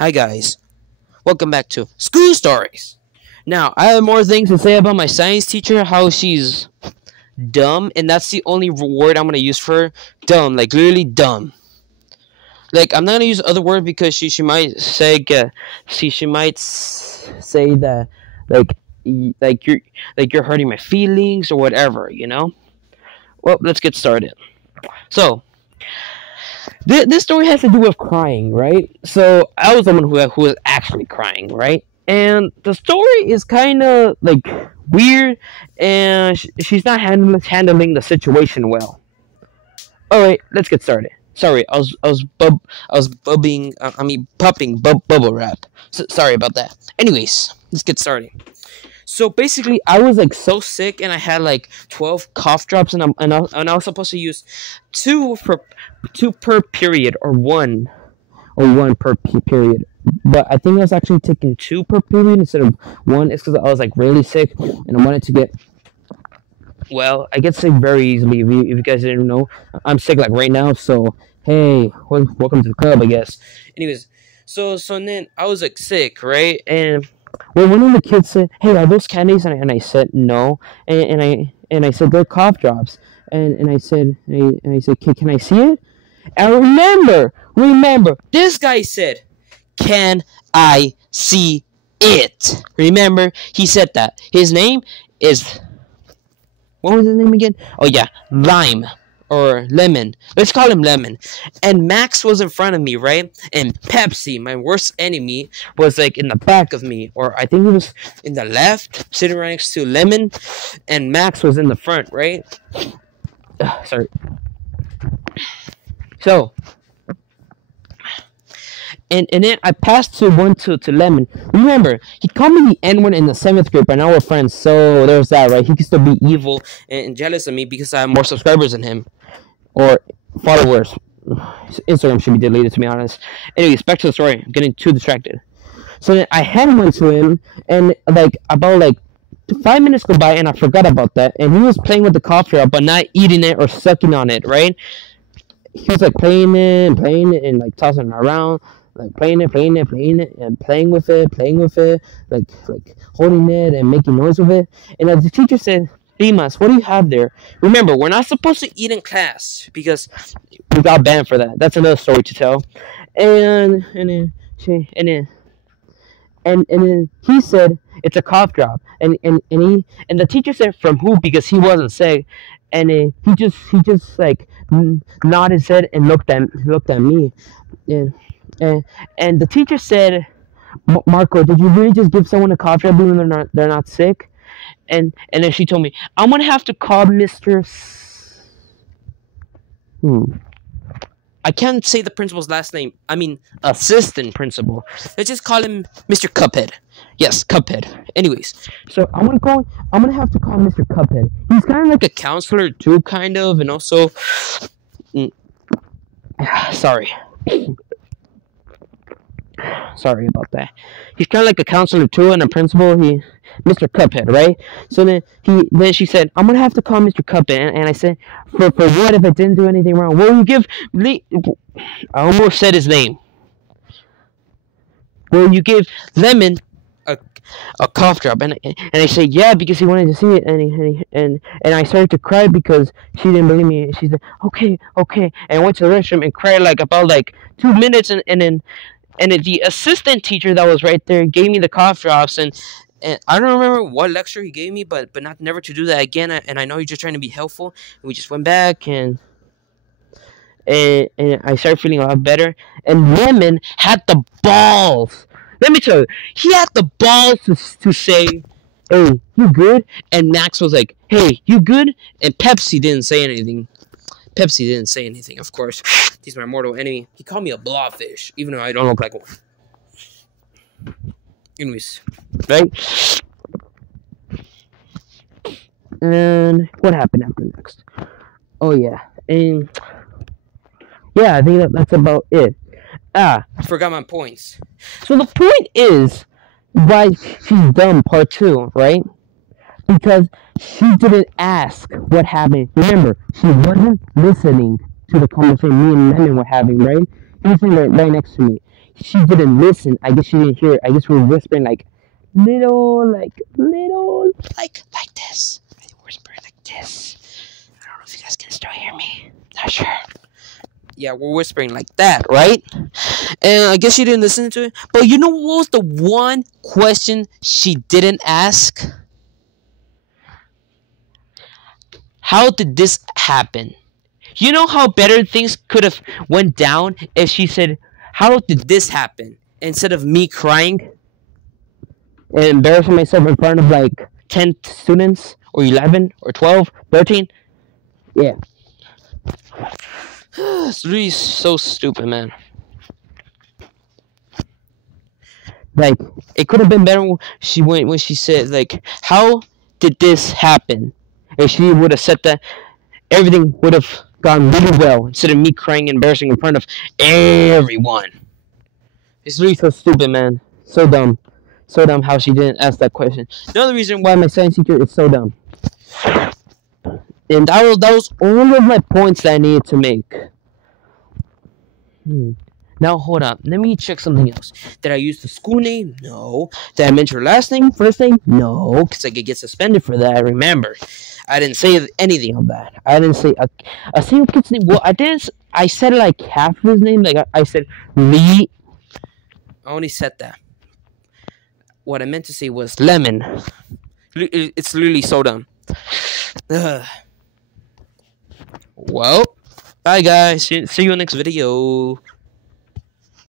Hi guys, welcome back to School Stories. Now, I have more things to say about my science teacher, how she's dumb, and that's the only word I'm gonna use for her. Dumb, like literally dumb. Like I'm not gonna use other words because she might say she might say that like you're hurting my feelings or whatever, you know. Well, let's get started. So this story has to do with crying, right? So I was the one who was actually crying, right? And the story is kind of like weird, and she's not handling the situation well. All right, let's get started. Sorry, I was bubbling. Popping bubble wrap. Sorry about that. Anyways, let's get started. So basically, I was like so sick, and I had like 12 cough drops, and I was supposed to use two per period, or one per period. But I think I was actually taking two per period instead of one. It's because I was like really sick, and I wanted to get. Well, I get sick very easily. If you guys didn't know, I'm sick like right now. So hey, welcome to the club, I guess. Anyways, so then I was like sick, right? And well, one of the kids said, "Hey, are those candies?" And I said no, and I said they're cough drops, and I said, can I see it? And remember, this guy said, "Can I see it?" Remember, he said that. His name is, what was his name again? Oh yeah, Lime. Or Lemon. Let's call him Lemon. And Max was in front of me, right? And Pepsi, my worst enemy, was like in the back of me. Or I think he was in the left, sitting right next to Lemon. And Max was in the front, right? Sorry. So, and then I passed to Lemon. Remember, he called me the N-word in the 7th grade, but now we're friends, so there's that, right? He can still be evil and jealous of me because I have more subscribers than him. Or followers. Instagram should be deleted, to be honest. Anyways, back to the story. I'm getting too distracted. So then I handed one to him, and about 5 minutes go by, and I forgot about that, and he was playing with the cough drop, but not eating it or sucking on it, right? He was like playing it, and like tossing it around. Like playing it, and playing with it, like holding it and making noise with it. And the teacher said, "Dimas, what do you have there?" Remember, we're not supposed to eat in class because we got banned for that. That's another story to tell. And then he said it's a cough drop, and the teacher said from who, because he wasn't sick, and he just like nodded his head and looked at me. And the teacher said, "Marco, did you really just give someone a cough drop even though they're not sick?" And then she told me, "I'm gonna have to call Mr. I can't say the principal's last name. I mean, assistant principal. Let's just call him Mr. Cuphead. Yes, Cuphead. Anyways, so I'm gonna have to call Mr. Cuphead. He's kind of like a counselor too, kind of, and also, sorry." Sorry about that. He's kind of like a counselor too, and a principal. Mr. Cuphead, right? So then she said, "I'm gonna have to call Mr. Cuphead," and I said, "For what if I didn't do anything wrong? Will you give I almost said his name. Will you give Lemon a cough drop?" And I said, "Yeah," because he wanted to see it, and I started to cry because she didn't believe me. She said, okay, and I went to the restroom and cried like about 2 minutes, and then the assistant teacher that was right there gave me the cough drops, and I don't remember what lecture he gave me, but never to do that again. And I know he's just trying to be helpful. And we just went back, and I started feeling a lot better. And Lemon had the balls. Let me tell you, he had the balls to say, "Hey, you good?" And Max was like, "Hey, you good?" And Pepsi didn't say anything. Of course. He's my mortal enemy. He called me a blobfish, even though I don't look like one. Anyways, right? And what happened after next? Oh yeah, and yeah, I think that's about it. I forgot my points. So the point is why she's dumb, part 2, right? Because she didn't ask what happened. Remember, she wasn't listening to the conversation me and Lemon were having, right? He was sitting right next to me. she didn't listen. I guess she didn't hear it. I guess we were whispering like little, like this. We're whispering like this. I don't know if you guys can still hear me. Not sure. Yeah, we're whispering like that, right? And I guess she didn't listen to it. But you know what was the one question she didn't ask? How did this happen? You know how better things could have went down if she said, "How did this happen?" instead of me crying and embarrassing myself in front of like 10 students or 11 or 12, 13. Yeah. It's really so stupid, man. Like, it could have been better when she said, like, how did this happen? If she would have said that, everything would have gone really well instead of me crying and embarrassing in front of everyone. It's really so stupid, man. So dumb. So dumb how she didn't ask that question. Another reason why my science teacher is so dumb. And that was all of my points that I needed to make. Now, hold up. Let me check something else. Did I use the school name? No. Did I mention her last name? First name? No. Because I could get suspended for that, I remember. I didn't say anything of that. I didn't say a single kid's name. Well, I didn't. I said like half of his name. Like I said Lee. I only said that. What I meant to say was Lemon. It's literally so dumb. Well, bye guys. See you in the next video.